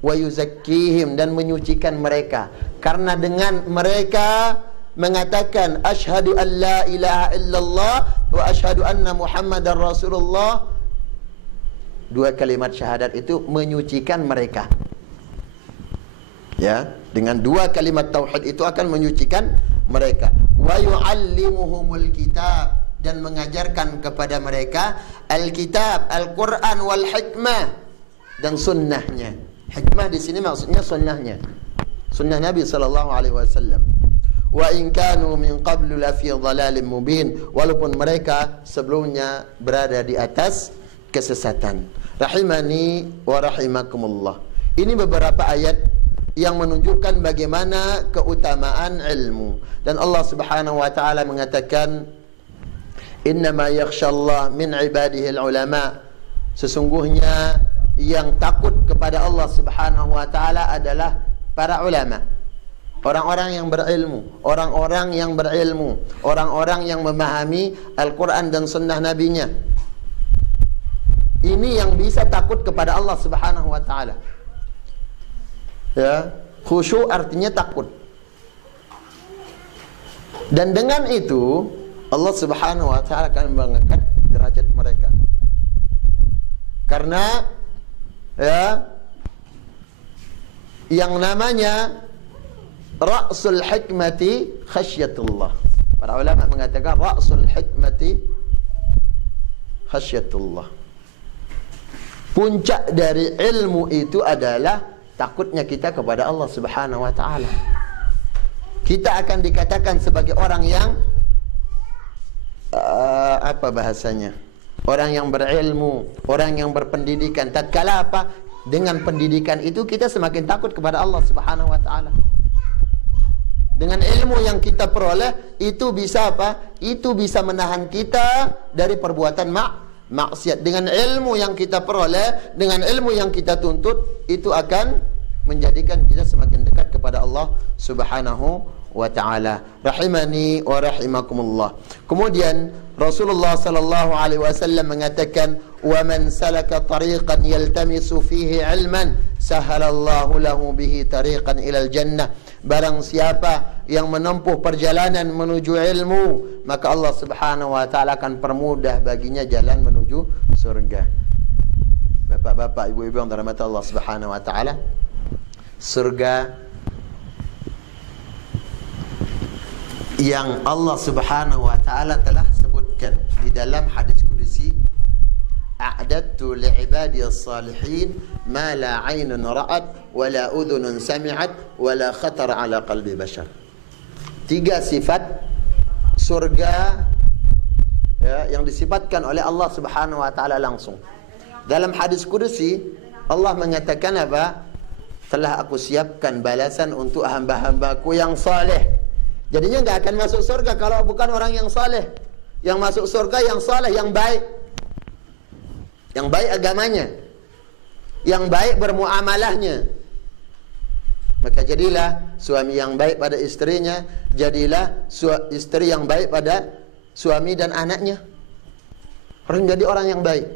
Wa yuzakkihim, dan menyucikan mereka. Karena dengan mereka mengatakan asyhadu an la ilaha illallah wa asyhadu anna Muhammadar Rasulullah, dua kalimat syahadat itu menyucikan mereka. Ya, dengan dua kalimat tauhid itu akan menyucikan mereka. Wa yu'allimuhumul kitab, dan mengajarkan kepada mereka Alkitab, Al-Qur'an wal hikmah, dan sunnahnya. Hikmah di sini maksudnya sunnahnya, sunnah Nabi sallallahu alaihi wasallam. Wa in kanu min qablu la fi dhalalin mubin, walaupun mereka sebelumnya berada di atas kesesatan. Rahimani wa rahimakumullah. Ini beberapa ayat yang menunjukkan bagaimana keutamaan ilmu. Dan Allah Subhanahu wa taala mengatakan innama yakhshallah min ibadihi ulama, sesungguhnya yang takut kepada Allah Subhanahu wa taala adalah para ulama. Orang-orang yang berilmu, orang-orang yang berilmu, orang-orang yang memahami Al-Quran dan Sunnah Nabi-Nya. Ini yang bisa takut kepada Allah Subhanahu wa taala. Ya, khusyuk artinya takut. Dan dengan itu Allah Subhanahu wa taala akan mengangkat derajat mereka. Karena ya, yang namanya Ra'sul hikmati khasyatullah. Para ulama mengatakan Ra'sul hikmati khasyatullah. Puncak dari ilmu itu adalah takutnya kita kepada Allah Subhanahu wa taala. kita akan dikatakan sebagai orang yang apa bahasanya? Orang yang berilmu, orang yang berpendidikan. Tatkala apa? Dengan pendidikan itu kita semakin takut kepada Allah Subhanahu wa taala. Dengan ilmu yang kita peroleh itu bisa apa? Itu bisa menahan kita dari perbuatan maksiat. Dengan ilmu yang kita peroleh, dengan ilmu yang kita tuntut, itu akan menjadikan kita semakin dekat kepada Allah Subhanahu wa ta'ala. Rahimani wa rahimakumullah. Kemudian Rasulullah sallallahu alaihi wasallam mengatakan, "Wa man salaka tariqan yaltamisu fihi ilman, sahalallahu lahu bihi tariqan ilal jannah." Barang siapa yang menempuh perjalanan menuju ilmu, maka Allah Subhanahu wa taala akan permudah baginya jalan menuju surga. Bapak-bapak, ibu-ibu yang dirahmati Allah Subhanahu wa taala, surga yang Allah Subhanahu wa taala telah sebutkan di dalam hadis qudsi, a'dadtu li'ibadiyas salihin ma la 'ainun ra'at wa la udhunun sami'at wa la khatar 'ala qalbi bashar. 3 sifat surga ya, yang disifatkan oleh Allah Subhanahu wa taala langsung. Dalam hadis qudsi Allah mengatakan apa? Telah aku siapkan balasan untuk hamba-hambaku yang saleh. Jadinya nggak akan masuk surga kalau bukan orang yang saleh. Yang masuk surga yang saleh, yang baik. Yang baik agamanya. Yang baik bermuamalahnya. Maka jadilah suami yang baik pada istrinya, jadilah istri yang baik pada suami dan anaknya. Harus menjadi orang yang baik.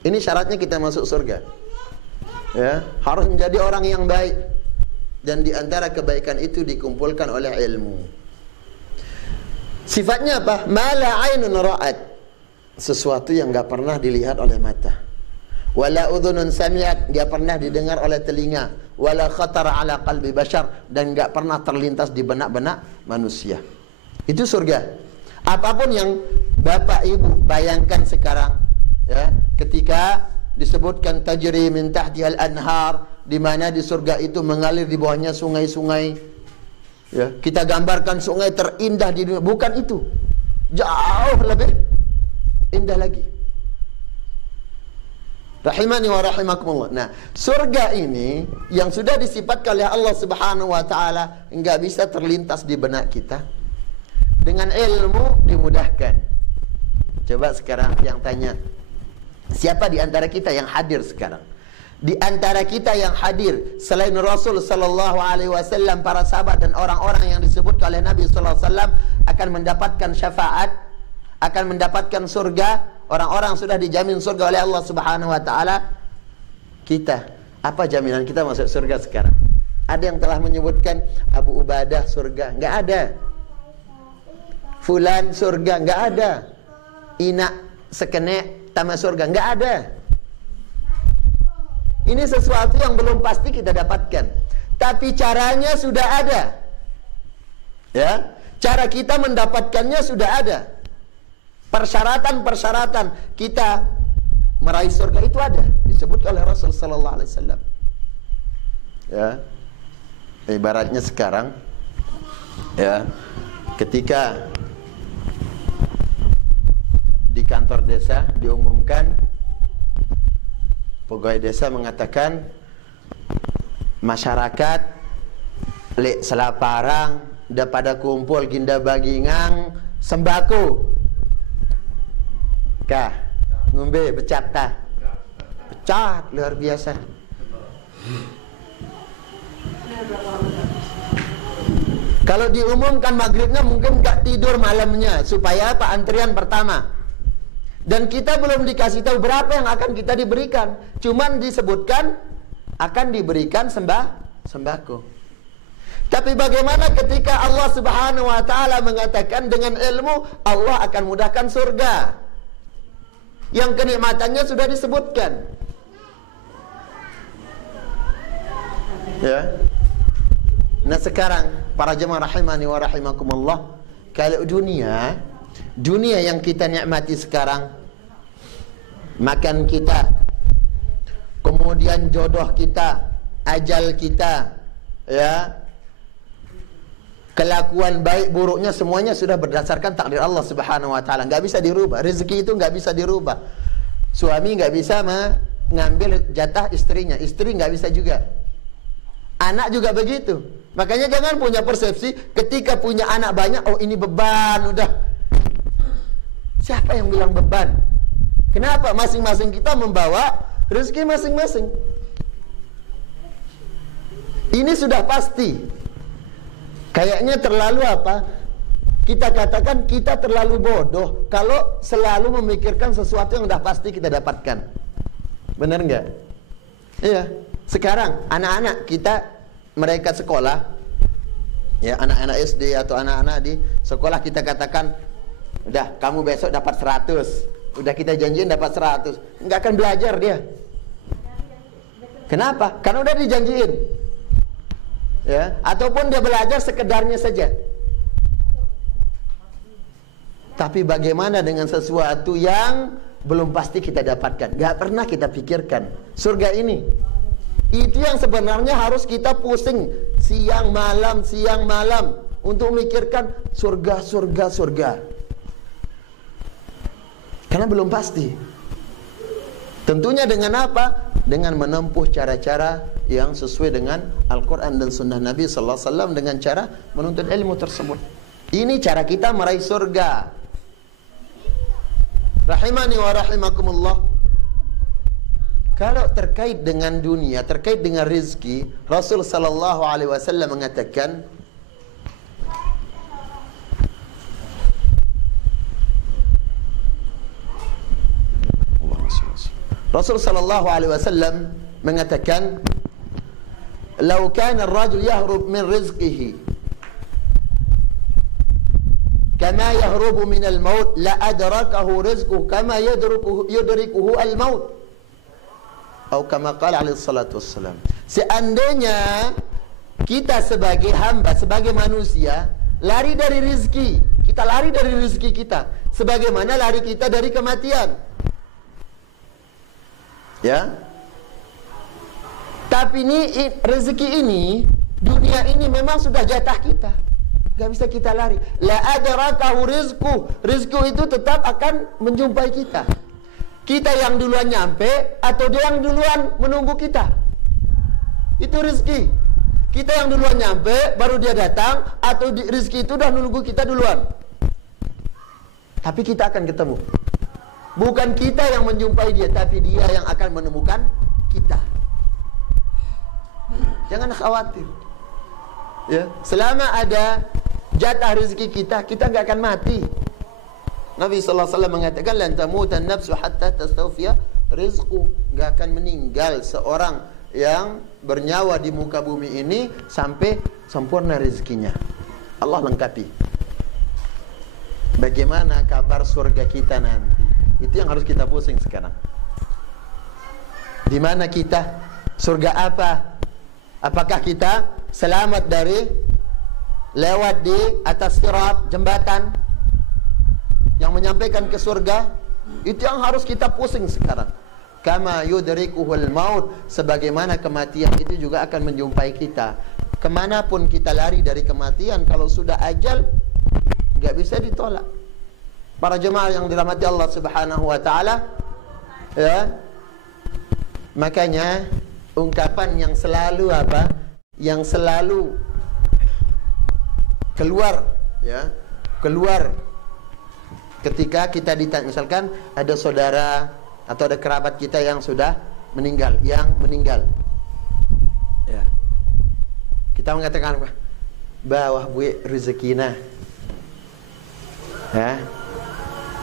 Ini syaratnya kita masuk surga. Ya, harus menjadi orang yang baik. Dan di antara kebaikan itu dikumpulkan oleh ilmu. Sifatnya apa? Mala ainun ra'at. Sesuatu yang enggak pernah dilihat oleh mata. Wala udhunun sami'at, enggak pernah didengar oleh telinga. Wala khatara ala qalbi bashar, dan enggak pernah terlintas di benak-benak manusia. Itu surga. Apapun yang Bapak Ibu bayangkan sekarang, ya, ketika disebutkan tajri min tahtihal anhar, di mana di surga itu mengalir di bawahnya sungai-sungai. Ya, kita gambarkan sungai terindah di dunia, bukan itu. Jauh lebih indah lagi. Rahimani wa rahimakumullah. Nah, surga ini yang sudah disifatkan oleh Allah Subhanahu wa taala enggak bisa terlintas di benak kita. Dengan ilmu dimudahkan. Coba sekarang yang tanya, siapa di antara kita yang hadir sekarang? Di antara kita yang hadir selain Rasul sallallahu alaihi wasallam, para sahabat dan orang-orang yang disebutkan oleh Nabi sallallahu alaihi wasallam akan mendapatkan syafaat, akan mendapatkan surga, orang-orang sudah dijamin surga oleh Allah Subhanahu wa taala. Kita, apa jaminan kita masuk surga sekarang? Ada yang telah menyebutkan Abu Ubadah surga, enggak ada. Fulan surga, enggak ada. Ina sekene tamat surga, enggak ada. Ini sesuatu yang belum pasti kita dapatkan, tapi caranya sudah ada. Ya, cara kita mendapatkannya sudah ada. Persyaratan-persyaratan kita meraih surga itu ada, disebut oleh Rasul sallallahu alaihi wasallam. Ya. Ibaratnya sekarang, ya, ketika di kantor desa diumumkan, pegawai desa mengatakan masyarakat lek selaparang pada kumpul ginda bagingang sembako kah ngombe becat tah becat luar biasa. Kalau diumumkan maghribnya mungkin gak tidur malamnya, supaya apa? Antrian pertama. Dan kita belum dikasih tahu berapa yang akan kita diberikan. Cuman disebutkan akan diberikan sembako. Tapi bagaimana ketika Allah Subhanahu wa taala mengatakan dengan ilmu Allah akan mudahkan surga, yang kenikmatannya sudah disebutkan. Ya. Nah sekarang para jemaah rahimani wa rahimakumullah, kalau dunia yang kita nikmati sekarang, makan kita, kemudian jodoh kita, ajal kita, ya, Kelakuan baik buruknya semuanya sudah berdasarkan takdir Allah Subhanahu wa taala, nggak bisa dirubah. Rezeki itu nggak bisa dirubah. Suami nggak bisa mengambil jatah istrinya, istri nggak bisa juga. Anak juga begitu. Makanya jangan punya persepsi ketika punya anak banyak, oh ini beban udah. Siapa yang bilang beban? Kenapa? Masing-masing kita membawa rezeki masing-masing. Ini sudah pasti. Kayaknya terlalu apa? Kita katakan kita terlalu bodoh kalau selalu memikirkan sesuatu yang sudah pasti kita dapatkan. Benar nggak? Iya. Sekarang anak-anak kita, mereka sekolah, ya anak-anak SD atau anak-anak di sekolah, kita katakan, udah kamu besok dapat 100. Udah kita janjiin dapat 100. Nggak akan belajar dia. Kenapa? Karena udah dijanjiin. Ya, ataupun dia belajar sekedarnya saja. Tapi bagaimana dengan sesuatu yang belum pasti kita dapatkan, gak pernah kita pikirkan. Surga ini, itu yang sebenarnya harus kita pusing siang malam untuk memikirkan surga. Karena belum pasti. Tentunya dengan apa? Dengan menempuh cara-cara yang sesuai dengan Al-Quran dan Sunnah Nabi Sallallahu Alaihi Wasallam, dengan cara menuntut ilmu tersebut. Ini cara kita meraih surga. Rahimani wa rahimakumullah. Kalau terkait dengan dunia, terkait dengan rezeki, Rasul Sallallahu Alaihi Wasallam mengatakan, Rasul Sallallahu Alaihi Wasallam mengatakan, "Lau kana ar-rajul yahrub min rizqihi kama yahrubu min al-maut la adrakahu rizquhu kama yudrikuhu al-maut." Atau kama qala alaihi salatu wassalam. Seandainya kita sebagai hamba, sebagai manusia, lari dari rizki, kita lari dari rizki kita sebagaimana lari kita dari kematian. Ya. Tapi ini rezeki ini, dunia ini memang sudah jatah kita. Gak bisa kita lari. La adrakahu rizku. Rizku itu tetap akan menjumpai kita. Kita yang duluan nyampe atau dia yang duluan menunggu kita. Itu rezeki. Kita yang duluan nyampe baru dia datang, atau rezeki itu udah menunggu kita duluan. Tapi kita akan ketemu. Bukan kita yang menjumpai dia, tapi dia yang akan menemukan kita. Jangan khawatir. Ya, selama ada jatah rezeki kita, kita nggak akan mati. Nabi sallallahu alaihi wasallam mengatakan, "Lan tamutan nafsu hatta tastawfiya rizqu." Nggak akan meninggal seorang yang bernyawa di muka bumi ini sampai sempurna rezekinya. Allah lengkapi. Bagaimana kabar surga kita nanti? Itu yang harus kita pusing sekarang. Di mana kita? Surga apa? Apakah kita selamat dari lewat di atas sirat, jembatan yang menyampaikan ke surga? Itu yang harus kita pusing sekarang. Kama yudrikuhul maut, sebagaimana kematian itu juga akan menjumpai kita. Kemanapun kita lari dari kematian, kalau sudah ajal, nggak bisa ditolak. Para jemaah yang dirahmati Allah Subhanahu wa taala, ya. Makanya ungkapan yang selalu apa? Yang selalu keluar, ya. Keluar ketika kita ditanya, misalkan ada saudara atau ada kerabat kita yang sudah meninggal, Ya. Kita mengatakan apa? Bawah buih rezekina. Ya.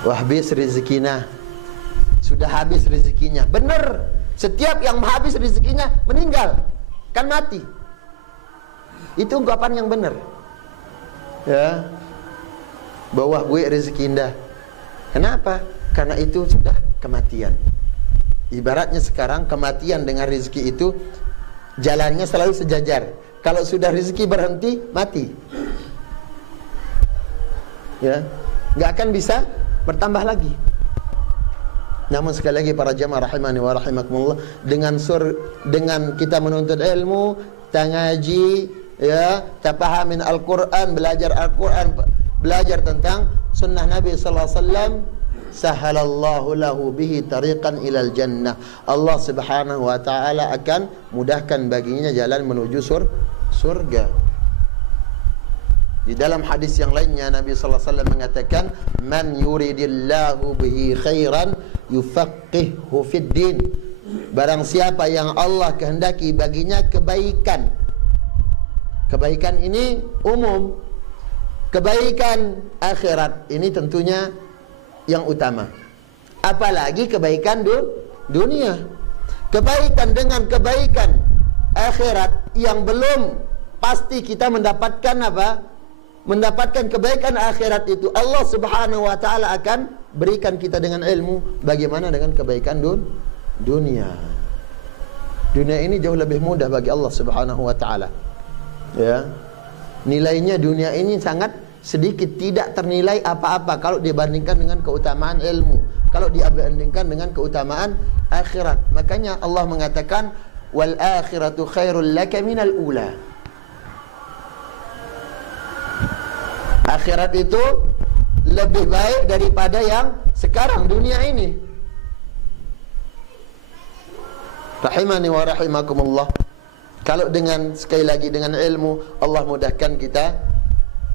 Wah, habis rezekinya. Sudah habis rezekinya. Benar. Setiap yang habis rezekinya meninggal, kan mati. Itu ungkapan yang benar. Ya. Bawah buih rezeki indah. Kenapa? Karena itu sudah kematian. Ibaratnya sekarang kematian dengan rezeki itu jalannya selalu sejajar. Kalau sudah rezeki berhenti, mati. Ya. Nggak akan bisa bertambah lagi. Namun sekali lagi para jamaah rahimani wa rahimakumullah, dengan kita menuntut ilmu, tangaji, ya, tafahamin Al-Quran, belajar tentang sunnah Nabi sallallahu alaihi wasallam, sahalallahu lahu bihi tariqan ilal jannah. Allah Subhanahu wa taala akan mudahkan baginya jalan menuju surga. Di dalam hadis yang lainnya Nabi sallallahu alaihi wasallam mengatakan, man yuridillahu bihi khairan yufaqihuhu fid din. Barang siapa yang Allah kehendaki baginya kebaikan. Kebaikan ini umum. Kebaikan akhirat ini tentunya yang utama. Apalagi kebaikan dunia. Kebaikan dengan kebaikan akhirat yang belum pasti kita mendapatkan apa? Mendapatkan kebaikan akhirat itu Allah Subhanahu wa taala akan berikan kita dengan ilmu. Bagaimana dengan kebaikan dunia? Dunia ini jauh lebih mudah bagi Allah Subhanahu wa taala. Ya. Nilainya dunia ini sangat sedikit, tidak ternilai apa-apa kalau dibandingkan dengan keutamaan ilmu, kalau dibandingkan dengan keutamaan akhirat. Makanya Allah mengatakan wal akhiratu khairul laka minal ula. Akhirat itu lebih baik daripada yang sekarang dunia ini. Rahimani wa rahimakumullah. Kalau dengan, sekali lagi, dengan ilmu Allah mudahkan kita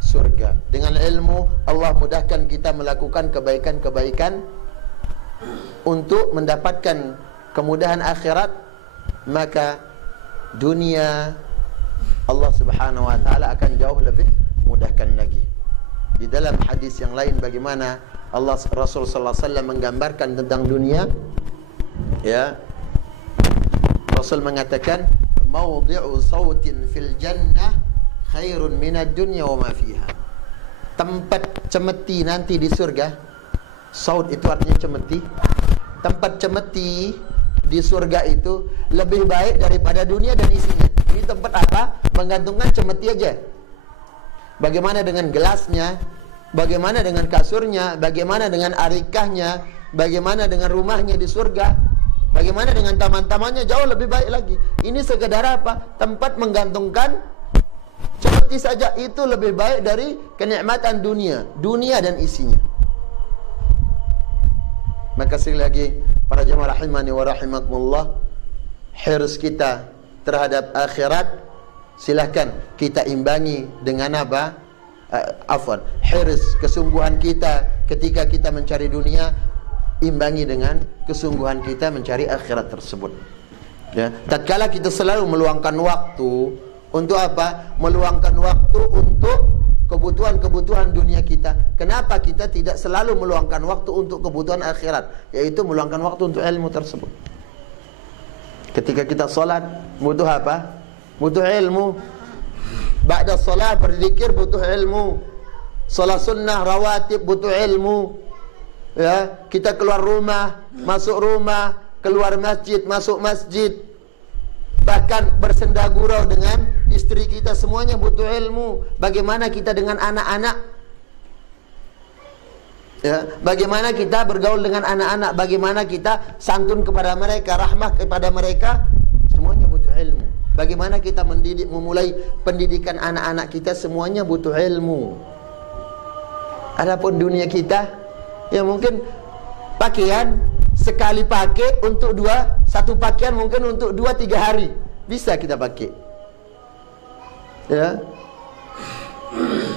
surga. Dengan ilmu Allah mudahkan kita melakukan kebaikan-kebaikan untuk mendapatkan kemudahan akhirat. Maka dunia Allah Subhanahu wa taala akan jauh lebih mudahkan lagi. Di dalam hadis yang lain bagaimana Rasul sallallahu alaihi wasallam menggambarkan tentang dunia, ya. Rasul mengatakan mawdi'u sautin fil jannah khairun minad dunya wa ma fiha. Tempat cemeti nanti di surga. Saut itu artinya cemeti. Tempat cemeti di surga itu lebih baik daripada dunia dan isinya. Ini tempat apa? Menggantungkan cemeti aja. Bagaimana dengan gelasnya? Bagaimana dengan kasurnya? Bagaimana dengan arikahnya? Bagaimana dengan rumahnya di surga? Bagaimana dengan taman-tamannya? Jauh lebih baik lagi. Ini sekedar apa? Tempat menggantungkan cemeti saja, itu lebih baik dari kenikmatan dunia dan isinya. Maka sekali lagi para jemaah rahimani wa rahimakumullah, hirs kita terhadap akhirat silahkan kita imbangi dengan apa? Hirs, kesungguhan kita ketika kita mencari dunia, imbangi dengan kesungguhan kita mencari akhirat tersebut. Ya, tatkala kita selalu meluangkan waktu untuk apa? Meluangkan waktu untuk kebutuhan-kebutuhan dunia kita. Kenapa kita tidak selalu meluangkan waktu untuk kebutuhan akhirat? Yaitu meluangkan waktu untuk ilmu tersebut. Ketika kita salat, butuh apa? Butuh ilmu. Ba'da salat berzikir butuh ilmu. Salat sunnah rawatib butuh ilmu. Ya, kita keluar rumah, masuk rumah, keluar masjid, masuk masjid, bahkan bersenda gurau dengan istri kita, semuanya butuh ilmu. Bagaimana kita dengan anak-anak? Ya, bagaimana kita bergaul dengan anak-anak? Bagaimana kita santun kepada mereka, rahmah kepada mereka? Semuanya butuh ilmu. Bagaimana kita memulai pendidikan anak-anak kita? Semuanya butuh ilmu. Adapun dunia kita, ya mungkin pakaian sekali pakai untuk satu pakaian mungkin untuk 2-3 hari bisa kita pakai, ya.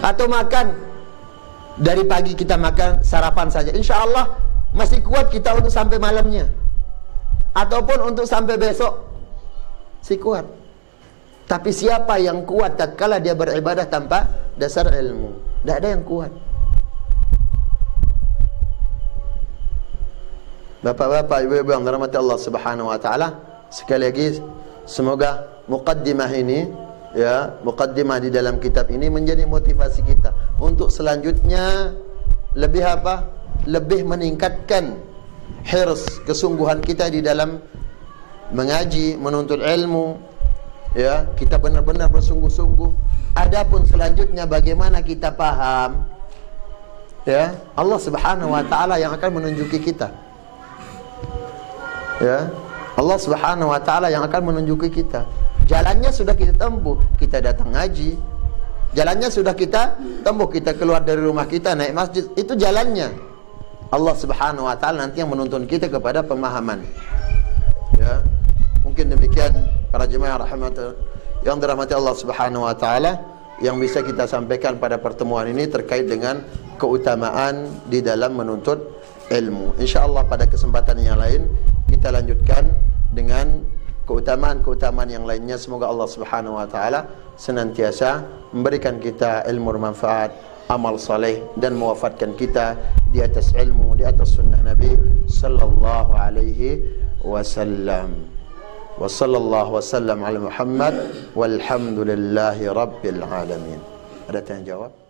Atau makan dari pagi kita makan sarapan saja, insya Allah masih kuat kita untuk sampai malamnya, ataupun untuk sampai besok masih kuat. Tapi siapa yang kuat tatkala dia beribadah tanpa dasar ilmu? Tidak ada yang kuat. Bapak-bapak, ibu-ibu yang dirahmati Allah Subhanahu wa taala, sekali lagi semoga muqaddimah ini, ya, muqaddimah di dalam kitab ini menjadi motivasi kita untuk selanjutnya lebih apa? Lebih meningkatkan hirs, kesungguhan kita di dalam mengaji, menuntut ilmu, ya. Kita benar-benar bersungguh-sungguh. Adapun selanjutnya bagaimana kita paham, ya, Allah Subhanahu wa taala yang akan menunjuki kita. Ya, Allah Subhanahu wa taala yang akan menunjuki kita. Jalannya sudah kita tempuh, kita datang ngaji. Jalannya sudah kita tempuh, kita keluar dari rumah kita naik masjid. Itu jalannya. Allah Subhanahu wa taala nanti yang menuntun kita kepada pemahaman. Ya. Mungkin demikian para jemaah yang dirahmati Allah Subhanahu wa taala yang bisa kita sampaikan pada pertemuan ini terkait dengan keutamaan di dalam menuntut ilmu. Insyaallah pada kesempatan yang lain kita lanjutkan dengan keutamaan-keutamaan yang lainnya. Semoga Allah Subhanahu wa taala senantiasa memberikan kita ilmu bermanfaat, amal saleh, dan mewafatkan kita di atas ilmu, di atas sunnah Nabi sallallahu alaihi wasallam. Wa sallallahu wasallam ala Muhammad walhamdulillahi rabbil alamin. Ada tanya jawab?